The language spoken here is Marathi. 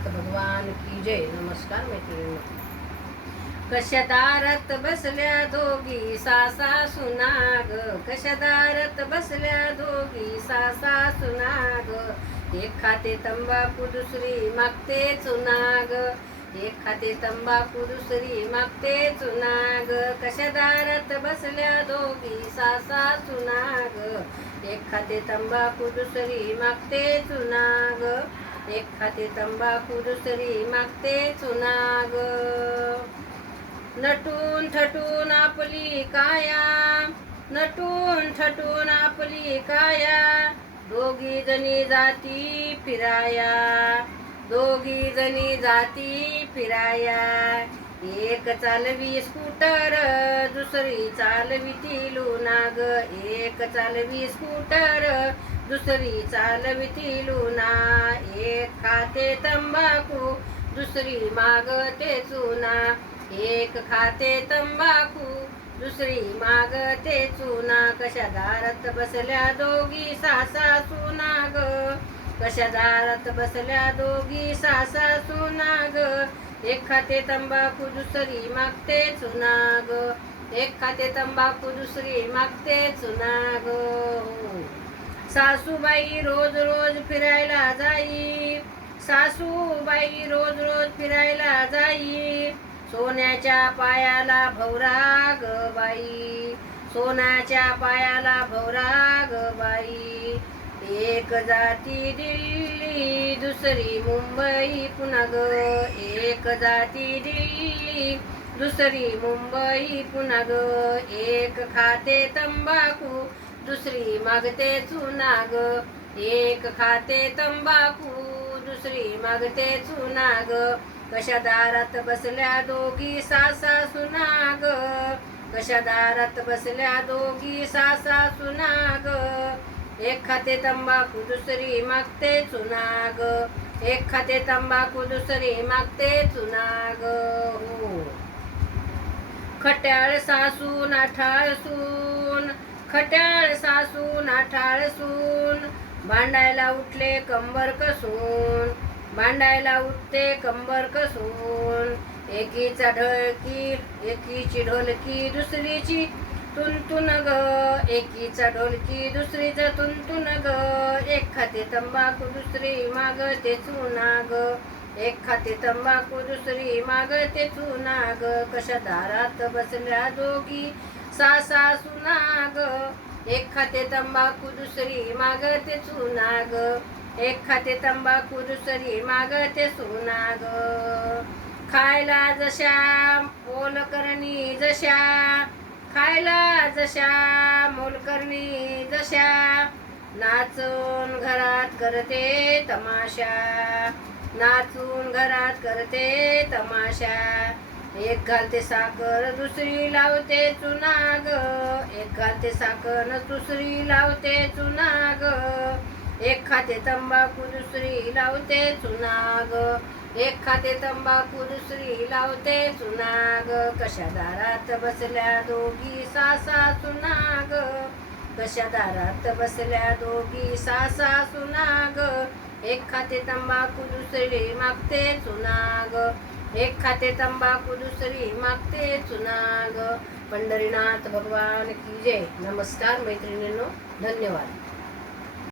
पंढरीनाथ भगवान की जय. नमस्कार मैत्रिणींनो. कशा दारात बसल्या दोघी सासा सुनाग, कशा दारात बसल्या दोघी सासा सुनाग. एक खाते तंबाखू दुसरी मागते चुनाग, एक खाते तंबाखू दुसरी मागते चुनाग. कशा दारात बसल्या दोघी सासा सुनाग, एक खाते तंबाखू दुसरी मागते चुनाग, एक खाते तंबाखू दुसरी मागते चुनाग. नटून थटून आपली काया, नटून थटून आपली काया, दोघी जणी जाती फिराया, दोघी जणी जाती फिराया. एक चालवी स्कूटर दुसरी चालविती लुनाग, एक चालवी स्कूटर दुसरी चालविती लुना. एक खाते तंबाखू दुसरी मागते चुना, एक खाते तंबाखू दुसरी मागते चुना. कशा दारात बसल्या दोघी सासा सुनाग, कशा दारात बसल्या दोघी सासा सुनाग. एक खाते तंबाखू दुसरी मागते चुनाग, एक खाते तंबाखू दुसरी मागते चुनाग. सासूबाई रोज रोज फिरायला जाई, सासूबाई रोज रोज फिरायला जाई. सोन्याच्या पायाला भवरा ग बाई, सोन्याच्या पायाला भवरा ग बाई. एक जाती दिल्ली दुसरी मुंबई पुन्हा ग, एक जाती दिल्ली दुसरी मुंबई पुन्हा ग. एक खाते तंबाखू दुसरी मागते चुना ग, एक खाते तंबाखू दुसरी मागते चुना ग. कशा दारात बसल्या दोघी सासा सुनाग, कशा दारात बसल्या दोघी सासा सुनाग. एक खाते तंबाखू दुसरी मागते चुनाग, एक खाते तंबाखू दुसरी मागते चुनाग. खट्याळ सासू नाठाळ सून, खट्याळ सासू नाठाळ सून. भांडायला उठले कंबर कसून, भांडायला उठते कंबर कसून. एकीचा ढोलकी एकीची ढोलकी दुसरीची तुंतुन ग, एकीचा ढोलकी दुसरीचा तुंतुन ग. एक खाते तंबाखू दुसरी मागते चुना ग, एक खाते तंबाखू दुसरी मागते चुना ग. कशा दारात बसल्या दोघी सासा सुनाग, एक खाते तंबाखू दुसरी मागते चुना ग, एक खाते तंबाखू दुसरी मागते सुनाग. खायला जशा मोलकरणी जशा, खायला जशा मोलकरणी जशा. नाचून घरात करते तमाशा, नाचून घरात करते तमाशा. एक घालते साखर दुसरी लावते चुनाग, एक घालते साखर दुसरी लावते चुनाग. एक खाते तंबाखू दुसरी लावते चुनाग, एक खाते तंबाखू दुसरी लावते चुनाग. कशा दारात बसल्या दोघी सासा सुनाग, कशा दारात बसल्या दोघी सासा सुनाग. एक खाते तंबाखू दुसरी मागते चुनाग, एक खाते तंबाखू दुसरी मागते चुनाग. पंढरीनाथ भगवान की जय. नमस्कार मैत्रिणींनो. धन्यवाद.